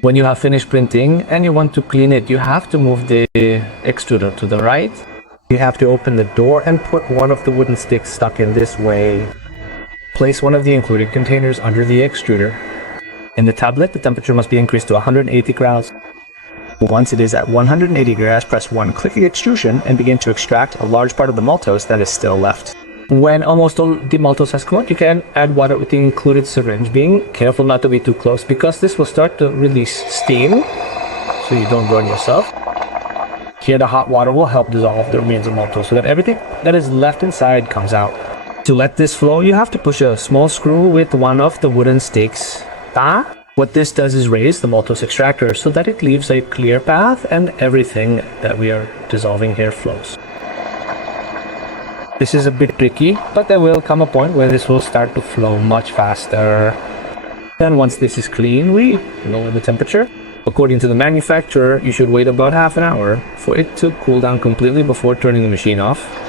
When you have finished printing and you want to clean it, you have to move the extruder to the right. You have to open the door and put one of the wooden sticks stuck in this way. Place one of the included containers under the extruder. In the tablet, the temperature must be increased to 180 graus. Once it is at 180 graus, press one click the extrusion and begin to extract a large part of the maltose that is still left. When almost all the maltose has come out, you can add water with the included syringe, being careful not to be too close because this will start to release steam, so you don't burn yourself. Here the hot water will help dissolve the remains of maltose so that everything that is left inside comes out. To let this flow, you have to push a small screw with one of the wooden sticks. What this does is raise the maltose extractor so that it leaves a clear path and everything that we are dissolving here flows. This is a bit tricky, but there will come a point where this will start to flow much faster. Then once this is clean, we lower the temperature. According to the manufacturer, you should wait about half an hour for it to cool down completely before turning the machine off.